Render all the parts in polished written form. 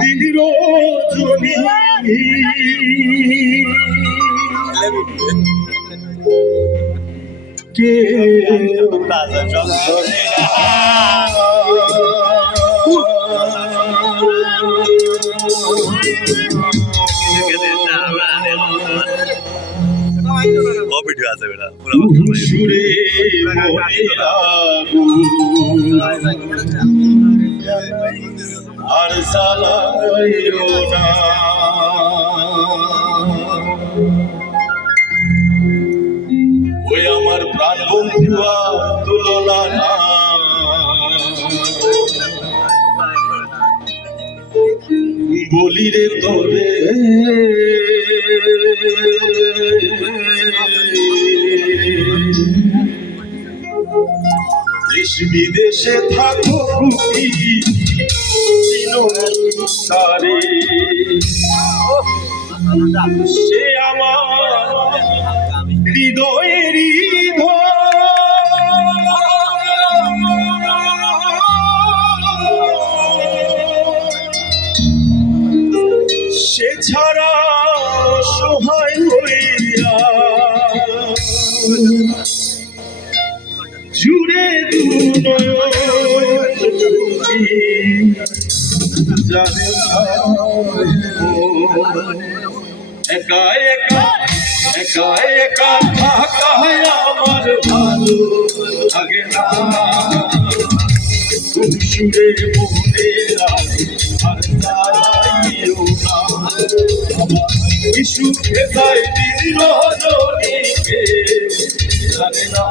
দিন রজনী কে ভিডিও আছে বেটা সুরে আর সালাইও না ওই আমার প্রাণ বন্ধুয়া তুলনা না বলি রে তোরে দেশ বিদেশে থাকো কুকি তারে সে আমার হৃদয়েরই সে ছাড়া সহায় হইয়া জুড়ে জানে একা একা একা একা থাকা আমার ভালো লাগে না সুরে মনে লাগে আর তারাইও না আমার সুখে যায় দিন রজনীকে জানে না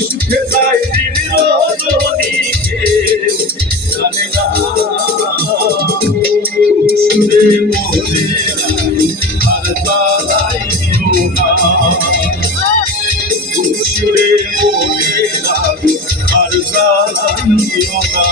সুখে যায় দিন রজনীকে জানে না সুরে মনে লাগে আর তারাইও না সুরে মনে লাগে আর তারাইও না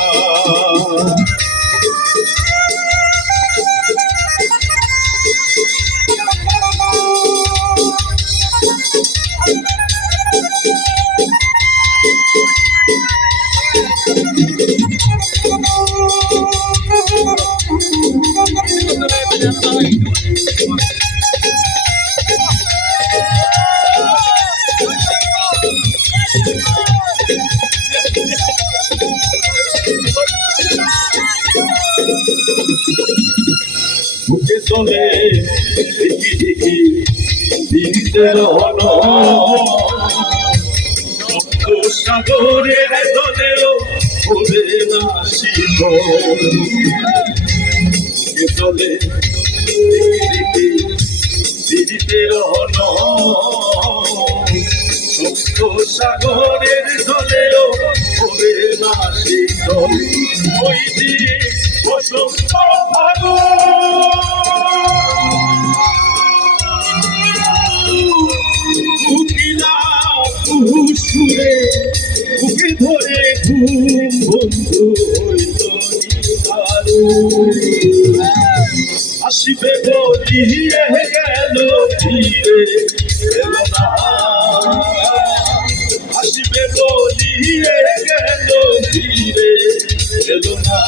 বুকে চলে দেখি দেখি দিনের হলো সাগরের জলেও হবে না শিকল বুকে চলে দেখি দেখি দিনের হলো সাগরের জলেও হবে না শিকল ওই দিন বসন্ত সুরে বুকে ধরে ঘুম বন্ধু হইত আসিবে বলিয়ে গেল ফিরে এল না আসিবে বলিয়ে গেল ফিরে এল না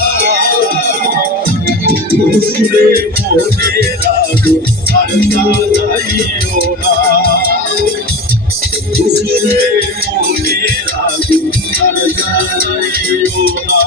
সুরে মনে রাখো আর তারাইও না সুরে মনে রাখো আর তারাইও না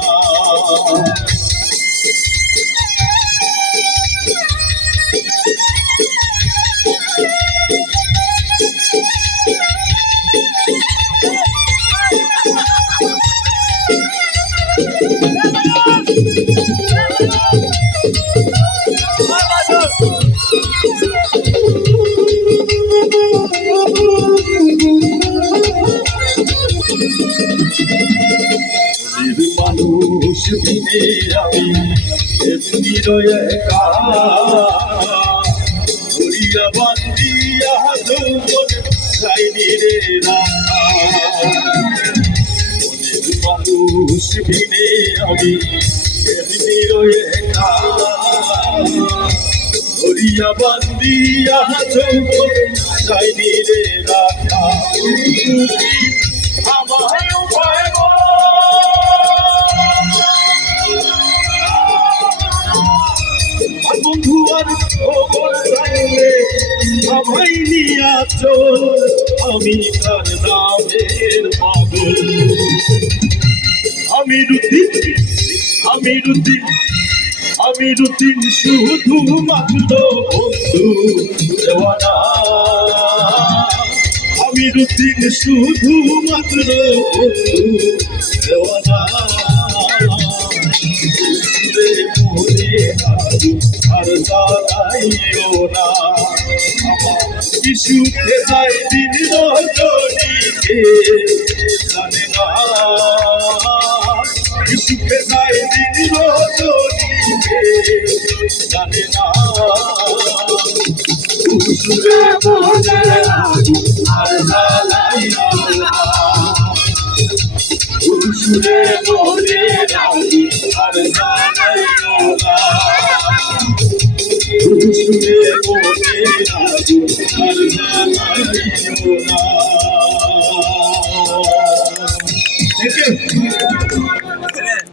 মানুষ বিনে আমি এমনি রয়ে ধরিয়া বান্দিয়া যৌবন যাইনি রে মানুষ বিনে আমি এমনি রয়ে ধরিয়া বান্দিয়া যৌবন যাইনি রে আমায় উপায় আচল আমি তার নামের পাগল আমি রুতিন শুধু মাত্র বন্ধু দেওয়ানা আমি রুতিন শুধু মাত্র বন্ধু দেওয়ানা মনে আর জ্বালাইও না কি সুখে যায় দিন রজনীকে জানে না কি সুখে যায় দিন রজনীকে জানে না সুরে মনে আর জ্বালাইও না সুরে মনে আর জ্বালাইও না সুরে মনে আর জ্বালাইও না